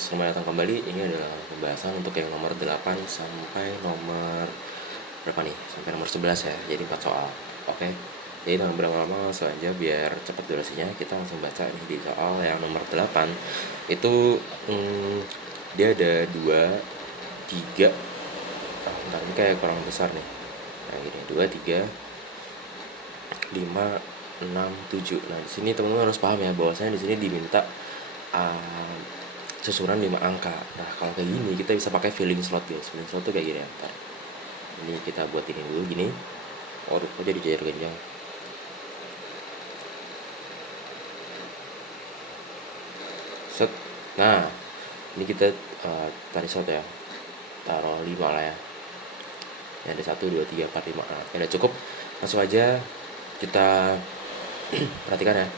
selamat datang kembali. Ini adalah pembahasan untuk yang nomor 8 sampai nomor berapa nih? Sampai nomor 11 ya. Jadi 4 soal. Oke. Jadi jangan berlama-lama, langsung aja biar cepat durasinya. Kita langsung baca nih di soal yang nomor 8. Itu dia ada 2 3. Bentar, ini kayak kurang besar nih. Nah, gini, 2 3 5 6 7. Nah, di sini teman-teman harus paham ya bahwasanya di sini diminta susunan 5 angka. Nah, kalau kayak gini kita bisa pakai filling slot guys. Filling slot tuh kayak gini ya. Bentar. Ini kita buat ini dulu gini. Waduh, kok jadi cair genjang. Set. Nah, ini kita tarik slot ya. Taruh 5 lah ya. Ini ada 1 2 3 4 5. Nah, udah cukup. Langsung aja kita perhatikan ya.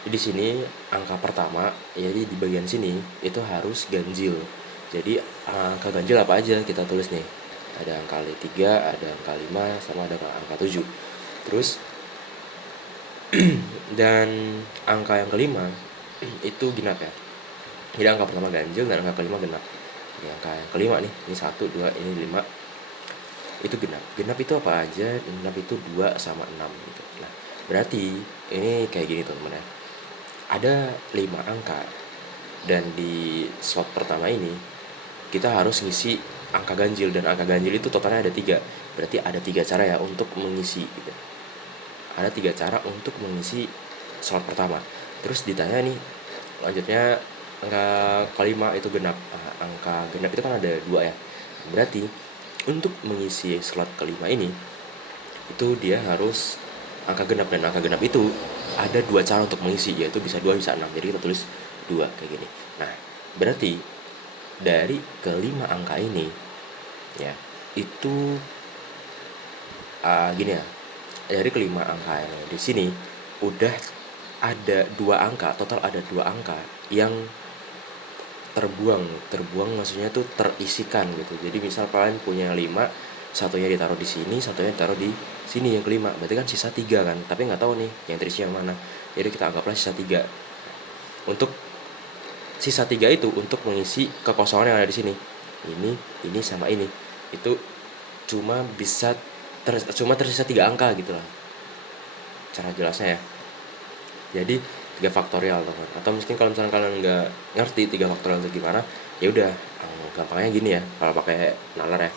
Di sini angka pertama, jadi di bagian sini itu harus ganjil. Jadi angka ganjil apa aja kita tulis nih. Ada angka 3, ada angka 5, sama ada angka 7. Terus dan angka yang kelima itu genap ya. Jadi angka pertama ganjil dan angka kelima genap. Ini angka yang kelima nih, ini 1, 2, ini 5. Itu genap. Genap itu apa aja? Genap itu 2 sama 6 gitu. Nah, berarti ini kayak gini teman-teman ya. Ada 5 angka dan di slot pertama ini kita harus ngisi angka ganjil, dan angka ganjil itu totalnya ada 3. Berarti ada 3 cara ya untuk mengisi gitu. Ada 3 cara untuk mengisi slot pertama. Terus ditanya nih, lanjutnya angka kelima itu genap. Nah, angka genap itu kan ada 2 ya. Berarti untuk mengisi slot kelima ini itu dia harus angka genap, dan angka genap itu ada 2 cara untuk mengisi, yaitu bisa 2 bisa 6. Jadi kita tulis 2 kayak gini. Nah, berarti dari kelima angka ini ya, itu gini ya. Dari kelima angka yang di sini udah ada 2 angka, total ada 2 angka yang terbuang maksudnya tuh terisikan gitu. Jadi misal kalian punya 5, satunya ditaruh di sini, satunya ditaruh di sini yang kelima, berarti kan sisa 3 kan, tapi nggak tahu nih yang terisi yang mana. Jadi kita anggaplah sisa 3. Untuk sisa 3 itu untuk mengisi kekosongan yang ada di sini. Ini sama ini. Itu cuma bisa tersisa 3 angka gitu lah. Cara jelasnya ya. Jadi 3 faktorial teman. Atau mungkin kalau misalnya kalian nggak ngerti 3 faktorial itu gimana, ya udah gampangnya gini ya. Kalau pakai nalar ya.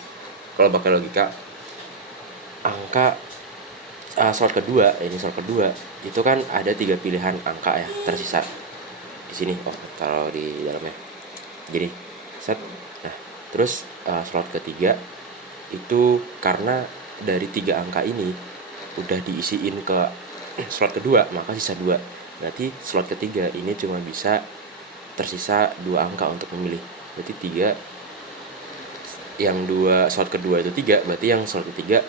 Kalau pakai logika, angka slot kedua itu kan ada 3 pilihan angka ya tersisa di sini. Taruh di dalamnya gini, set. Nah, terus slot ketiga itu karena dari 3 angka ini udah diisiin ke slot kedua, maka sisa 2. Berarti slot ketiga ini cuma bisa tersisa 2 angka untuk memilih. Berarti 3, yang 2 slot kedua itu 3, berarti yang slot ketiga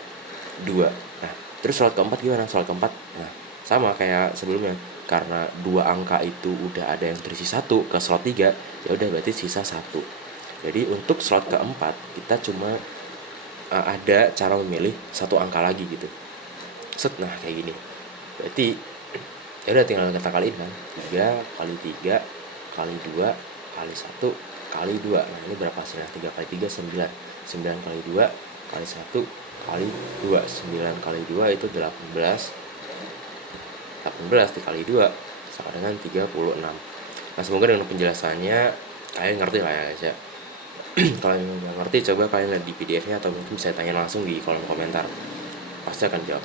2. Nah, terus slot keempat gimana? Slot keempat, nah sama kayak sebelumnya, karena 2 angka itu udah ada yang terisi 1 ke slot 3, ya udah berarti sisa 1. Jadi untuk slot keempat kita cuma ada cara memilih 1 angka lagi gitu. Set, nah kayak gini. Berarti ya udah tinggal kita kaliin kan. 3 kali 3 kali 2 kali 1 kali 2. Nah, ini berapa hasilnya? 3 kali 3 9. 9 kali 2 kali 1 kali 2. 9 kali 2 itu 18. 18 dikali 2 sama dengan 36. Nah, semoga dengan penjelasannya kalian ngerti lah ya guys ya. Kalau yang nggak ngerti, coba kalian lihat di PDF-nya atau mungkin bisa tanya langsung di kolom komentar. Pasti akan jawab.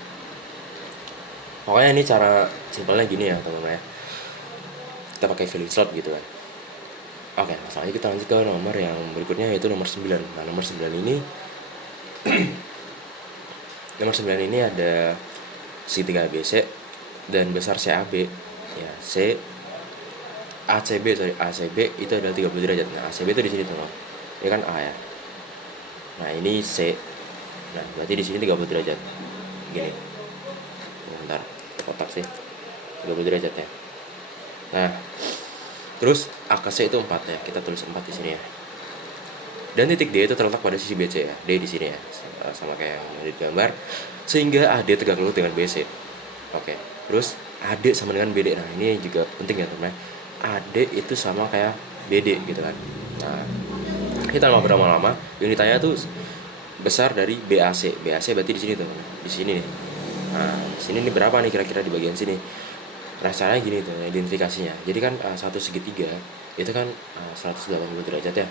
Pokoknya ini cara simpelnya gini ya teman-teman ya. Kita pakai filling slot gitu kan. Oke, masalahnya kita lanjut ke nomor yang berikutnya, yaitu nomor 9. Nah, nomor 9 ini nomor 9 ini ada segitiga ABC dan besar CAB. Ya, ACB itu adalah 30 derajat. Nah, ACB itu di sini teman. Ini kan A ya. Nah, ini C. Nah, berarti di sini 30 derajat. Gini. Bentar, kotak sih. 30 derajat ya. Nah, terus A ke C itu 4 ya. Kita tulis 4 di sini ya. Dan titik D itu terletak pada sisi BC ya. D di sini ya. Sama kayak yang ada di gambar. Sehingga AD tegak lurus dengan BC. Oke. Terus AD sama dengan BD. Nah, ini juga penting ya teman-teman. AD itu sama kayak BD gitu kan. Kita lama yang ditanya tuh besar dari BAC. BAC berarti di sini tuh, di sini nih. Nah, di sini nih berapa nih kira-kira di bagian sini. Nah, caranya gini tuh identifikasinya. Jadi kan satu segitiga itu kan 180 derajat ya.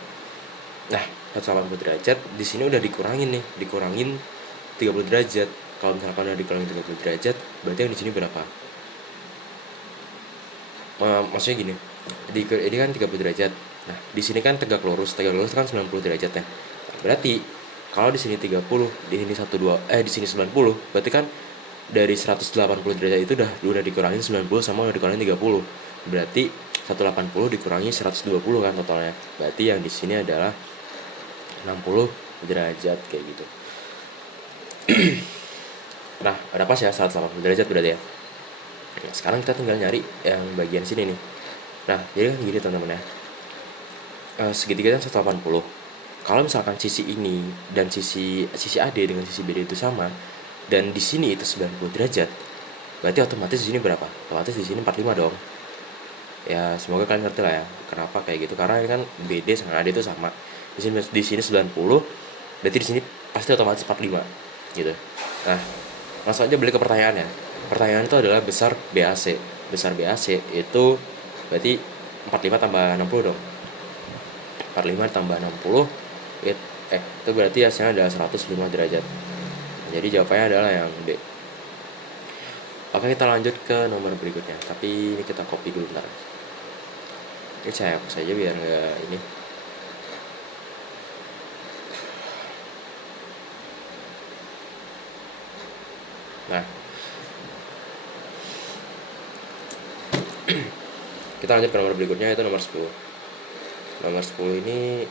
Nah, 180 derajat di sini udah dikurangin nih, dikurangin 30 derajat. Kalau misalkan udah dikurangin 30 derajat, berarti yang di sini berapa? Maksudnya gini, ini kan 30 derajat. Nah, di sini kan tegak lurus kan 90 derajat ya. Berarti kalau di sini 30, di sini 12 di sini 90, berarti kan dari 180 derajat itu udah dikurangin 90 sama udah dikurangin 30. Berarti 180 dikurangi 120 kan totalnya. Berarti yang di sini adalah 60 derajat kayak gitu. Nah, ada pas ya 180 derajat berarti ya. Nah, sekarang kita tinggal nyari yang bagian sini nih. Nah, jadi kan gini teman-teman ya. Segitiga kan 180. Kalau misalkan sisi ini dan sisi AD dengan sisi BD itu sama dan di sini itu 90 derajat, berarti otomatis di sini berapa? Otomatis di sini 45 dong. Ya, semoga kalian ngerti lah ya. Kenapa kayak gitu? Karena ini kan BD sama AD itu sama. Di sini 90, berarti di sini pasti otomatis 45 gitu. Nah, langsung aja balik ke pertanyaannya. Pertanyaan itu adalah besar BAC. Besar BAC itu berarti 45 tambah 60 dong. 45 tambah 60 itu berarti hasilnya adalah 105 derajat. Jadi jawabannya adalah yang D. Oke, kita lanjut ke nomor berikutnya. Tapi ini kita copy dulu bentar. Ini saya hapus saja biar nggak ini. Nah, kita lanjut ke nomor berikutnya, itu nomor 10. Nomor 10 ini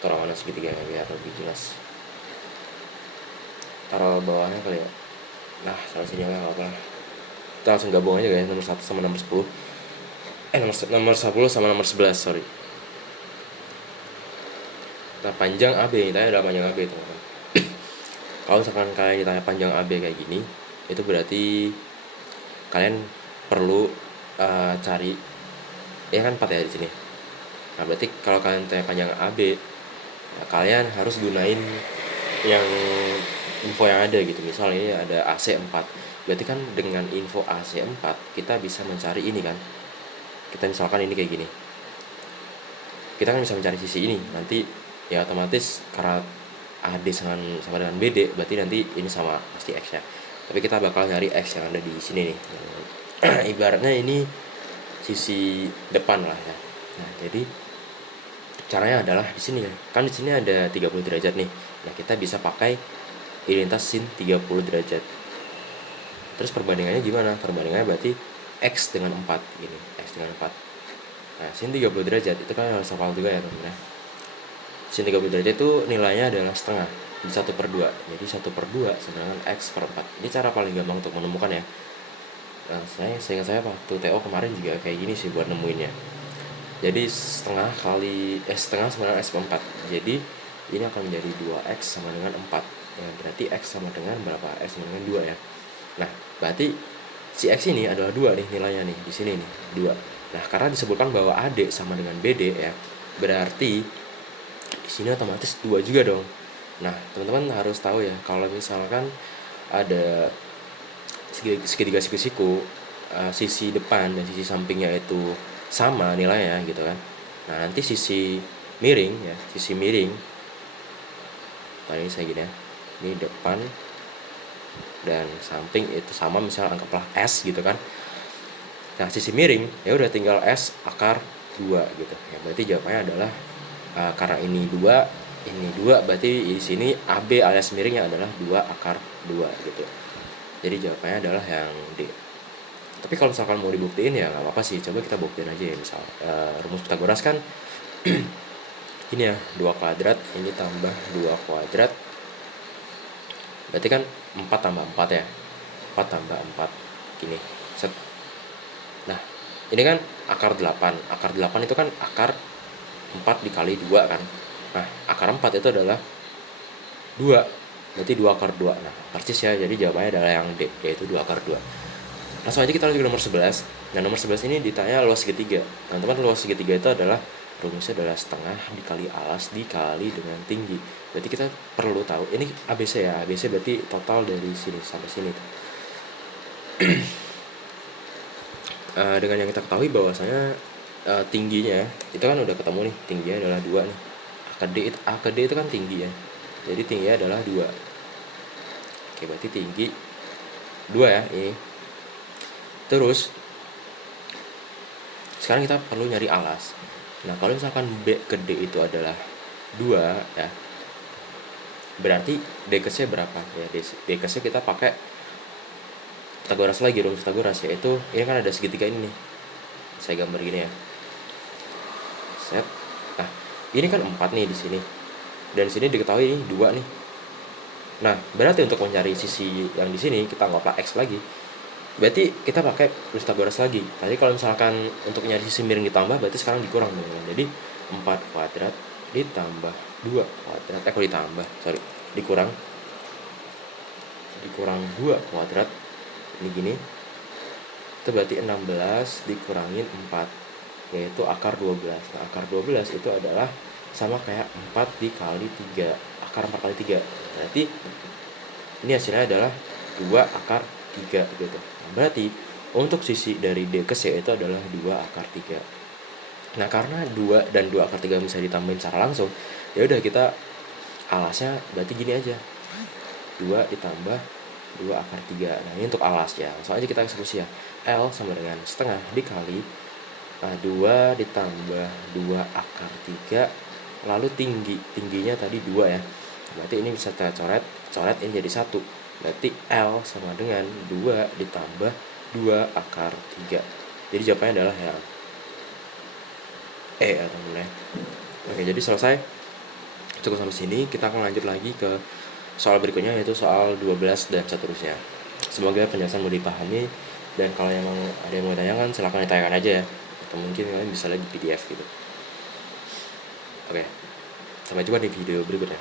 taruh mana segitiga biar lebih jelas. Taruh bawahnya kali ya. Nah, salah sini nggak apa-apa. Kita langsung gabung aja guys, nomor 1 sama nomor 10. Nomor 10 sama nomor 11, sorry. Nah, panjang AB, ditanya adalah panjang AB teman-teman. Kalau misalkan kalian ditanya panjang AB kayak gini, itu berarti kalian perlu cari, ya kan 4 ya di sini. Nah, berarti kalau kalian tanya panjang AB, kalian harus gunain yang info yang ada gitu. Misal ini ada AC 4, berarti kan dengan info AC 4 kita bisa mencari ini kan. Kita misalkan ini kayak gini, kita kan bisa mencari sisi ini. Nanti ya otomatis karena AD sama dengan BD, berarti nanti ini sama pasti X ya. Tapi kita bakal nyari X yang ada di sini nih. Ibaratnya ini sisi depan lah ya. Nah, jadi caranya adalah di sini ya. Kan di sini ada 30 derajat nih. Nah, kita bisa pakai identitas sin 30 derajat. Terus perbandingannya gimana? Perbandingannya berarti X dengan 4 gini, X dengan 4. Nah, sin 30 derajat itu kan harus hafal juga ya teman-teman. Sin 30 derajat itu nilainya adalah setengah, di 1/2. Jadi 1/2 sedangkan X per 4. Ini cara paling gampang untuk menemukan ya. Nah, seingat saya waktu TO kemarin juga kayak gini sih buat nemuinnya. Jadi setengah sama dengan X per 4. Jadi ini akan menjadi 2X sama dengan 4. Ya, berarti X sama dengan berapa? X sama dengan 2 ya. Nah, berarti si X ini adalah 2 nih nilainya nih, di sini nih, 2. Nah, karena disebutkan bahwa AD sama dengan BD ya, berarti di sini otomatis 2 juga dong. Nah, teman-teman harus tahu ya, kalau misalkan ada segitiga siku-siku, sisi depan dan sisi sampingnya itu sama nilainya gitu kan. Nah, nanti sisi miring ya, sisi miring. Tadi saya gini ya. Ini depan dan samping itu sama, misal anggaplah S gitu kan. Nah, sisi miring ya udah tinggal S akar 2 gitu. Ya, berarti jawabannya adalah karena ini 2, berarti di sini AB alias miringnya adalah 2 akar 2 gitu. Jadi jawabannya adalah yang D. Tapi kalau misalkan mau dibuktiin ya nggak apa-apa sih, coba kita buktiin aja ya. Misal rumus Pythagoras kan ini ya, 2 kuadrat ini tambah 2 kuadrat, berarti kan 4 tambah 4 ya, 4 tambah 4 gini set. Nah, ini kan akar 8 itu kan akar 4 dikali 2 kan. Nah, akar 4 itu adalah 2, berarti 2 akar 2. Nah, persis ya, jadi jawabannya adalah yang D, yaitu 2 akar 2. Langsung aja kita lanjut ke nomor 11. Nah, nomor 11 ini ditanya luas segitiga. Teman-teman, luas segitiga itu adalah rumusnya adalah setengah dikali alas dikali dengan tinggi. Berarti kita perlu tahu ini ABC ya. ABC berarti total dari sini sampai sini. Dengan yang kita ketahui bahwasanya tingginya itu kan udah ketemu nih, tingginya adalah 2 nih. A ke D itu kan tinggi ya. Jadi tingginya adalah 2. Oke, berarti tinggi 2 ya ini. Terus sekarang kita perlu nyari alas. Nah, kalau misalkan B ke D itu adalah 2 ya, berarti D ke C berapa ya? D ke C kita pakai Pitagoras lagi, rumus Pitagoras, yaitu ini kan ada segitiga ini nih. Saya gambar gini ya. Set. Nah, ini kan 4 nih di sini. Dan di sini diketahui ini 2 nih. Nah, berarti untuk mencari sisi yang di sini kita anggaplah X lagi. Berarti kita pakai rumus Pitagoras lagi. Tadi kalau misalkan untuk nyari sisi miring ditambah, berarti sekarang dikurang teman-teman. Jadi 4 kuadrat ditambah 2 kuadrat. Kok ditambah? Sorry. Dikurang 2 kuadrat. Ini gini. Itu berarti 16 dikurangin 4, yaitu akar 12. Nah, akar 12 itu adalah sama kayak 4 dikali 3. Akar 4 kali 3. Berarti ini hasilnya adalah 2 akar 3 gitu. Nah, berarti untuk sisi dari D ke C itu adalah 2 akar 3. Nah, karena 2 dan 2 akar 3 bisa ditambahin secara langsung, ya udah kita alasnya berarti gini aja. 2 ditambah 2 akar 3. Nah, ini untuk alas ya. Langsung aja kita eksekusi ya. L sama dengan setengah dikali 2 ditambah 2 akar 3, lalu tingginya tadi 2 ya. Berarti ini bisa kita coret ini jadi 1. Berarti L sama dengan 2 ditambah 2 akar 3. Jadi jawabannya adalah yang E ya teman-teman ya. Oke, jadi selesai. Cukup sampai sini, kita akan lanjut lagi ke soal berikutnya, yaitu soal 12 dan seterusnya. Semoga penjelasan mudah dipahami, dan kalau emang ada yang mau ditanyakan silahkan ditanyakan aja ya, atau mungkin kalian bisa lihat di PDF gitu. Oke, sampai jumpa di video berikutnya.